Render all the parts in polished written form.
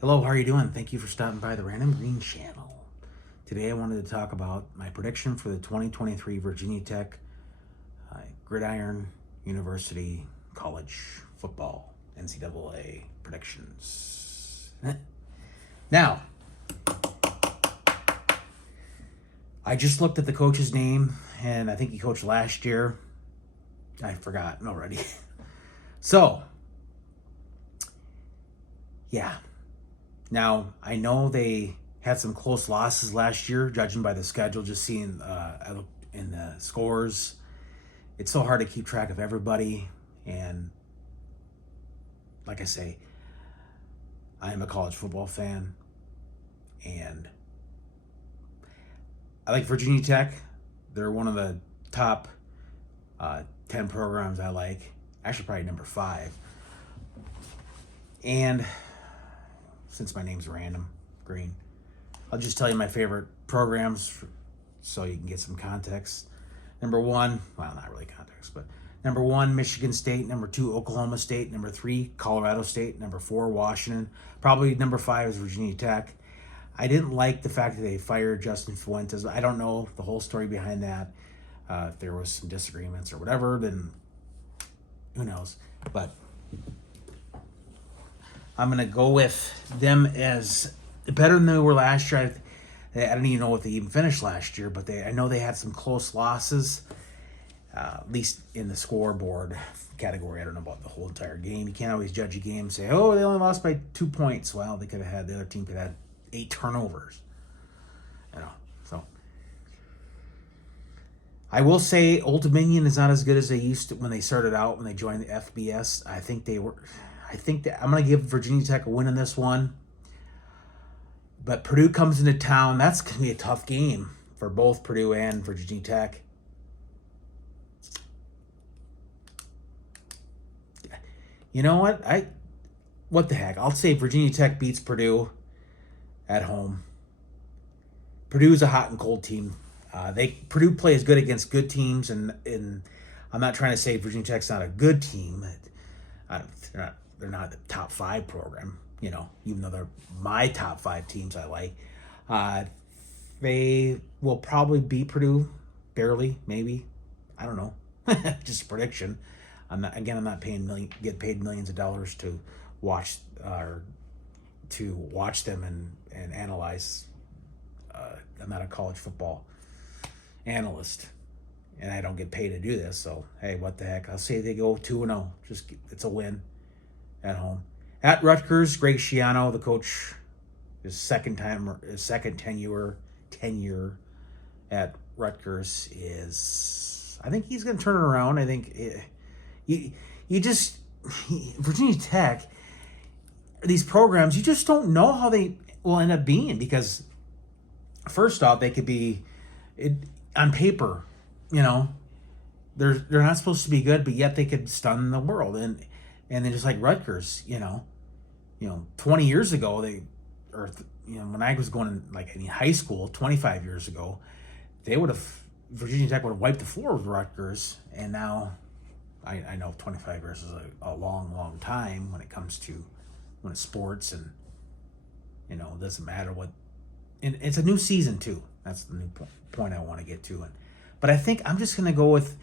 Hello, how are you doing? Thank you for stopping by the Random Green Channel. Today I wanted to talk about my prediction for the 2023 Virginia Tech Gridiron University College Football NCAA predictions. Now, I just looked at the coach's name, and I think he coached last year. I forgot already. So, yeah. Now, I know they had some close losses last year, judging by the schedule, just seeing I looked in the scores. It's so hard to keep track of everybody. And like I say, I am a college football fan. And I like Virginia Tech. They're one of the top 10 programs I like. Actually, probably number 5. And since my name's Random Green, I'll just tell you my favorite programs so you can get some context. Number 1, well, not really context, but number 1, Michigan State. Number 2, Oklahoma State. Number 3, Colorado State. Number 4, Washington. Probably number 5 is Virginia Tech. I didn't like the fact that they fired Justin Fuentes. I don't know the whole story behind that. If there was some disagreements or whatever, then who knows. But I'm going to go with them as better than they were last year. I don't even know what they even finished last year, but I know they had some close losses, at least in the scoreboard category. I don't know about the whole entire game. You can't always judge a game and say, oh, they only lost by 2 points. Well, they could have had, the other team could have had 8 turnovers. So I will say Old Dominion is not as good as they used to when they started out, when they joined the FBS. I think that I'm going to give Virginia Tech a win in this one. But Purdue comes into town. That's going to be a tough game for both Purdue and Virginia Tech. You know what? What the heck? I'll say Virginia Tech beats Purdue at home. Purdue's a hot and cold team. Purdue plays good against good teams, and I'm not trying to say Virginia Tech's not a good team. They're not the top 5 program, even though they're my top 5 teams I like. They will probably beat Purdue, barely, maybe. I don't know. Just a prediction. I'm not get paid millions of dollars to watch them and analyze. I'm not a college football analyst, and I don't get paid to do this. So hey, what the heck? I'll say they go 2-0. It's a win at home. At Rutgers, Greg Schiano, the coach, his second tenure at Rutgers is. I think he's going to turn it around. I think Virginia Tech, these programs, you just don't know how they will end up being, because first off, they could be on paper, they're not supposed to be good, but yet they could stun the world. And then just like Rutgers, 20 years ago, when I was going in high school, 25 years ago, Virginia Tech would have wiped the floor with Rutgers. And now, I know 25 years is a long, long time when it's sports, and it doesn't matter what. And it's a new season too. That's the new point I want to get to. But I think I'm just going to go with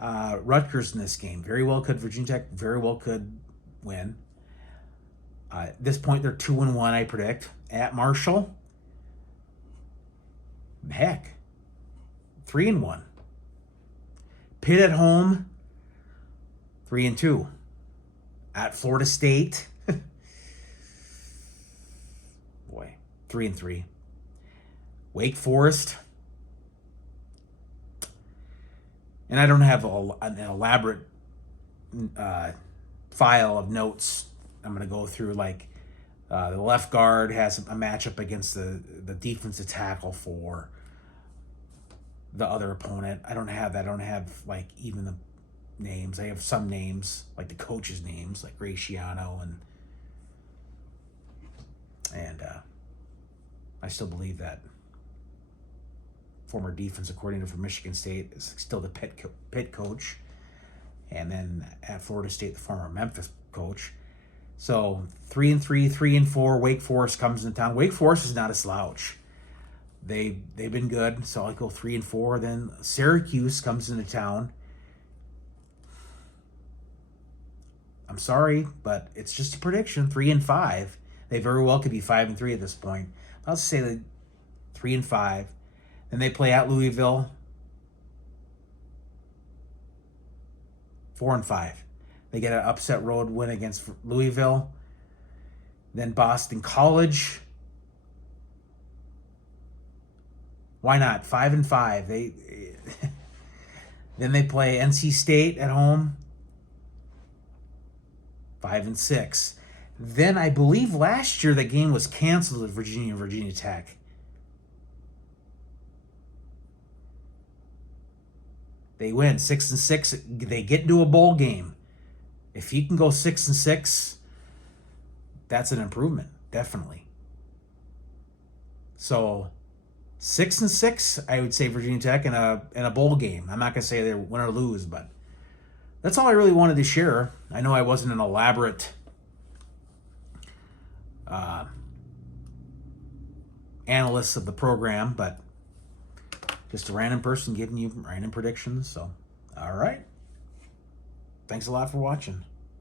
Rutgers in this game. Virginia Tech very well could win. At this point, they're 2-1, I predict. At Marshall, heck, 3-1. Pitt at home, 3-2. At Florida State, boy, 3-3. Wake Forest, and I don't have an elaborate file of notes I'm going to go through. The left guard has a matchup against the defensive tackle for the other opponent. I don't have that. I don't have even the names. I have some names, like the coaches' names, like Graciano, and I still believe that former defensive coordinator for Michigan State is still the Pitt coach, and then at Florida State, the former Memphis coach. So 3-3, 3-4. Wake Forest comes into town. Wake Forest is not a slouch. They've been good. So I go 3-4. Then Syracuse comes into town. I'm sorry, but it's just a prediction. 3-5. They very well could be 5-3 at this point. I'll say that 3-5. Then they play at Louisville. 4-5. They get an upset road win against Louisville. Then Boston College. Why not? 5-5. Then they play NC State at home. 5-6. Then I believe last year the game was canceled at Virginia Tech. They win 6-6. They get into a bowl game. If you can go 6-6, that's an improvement, definitely. So 6-6, I would say Virginia Tech in a bowl game. I'm not gonna say they win or lose, but that's all I really wanted to share. I know I wasn't an elaborate analyst of the program, but just a random person giving you random predictions. So, all right. Thanks a lot for watching.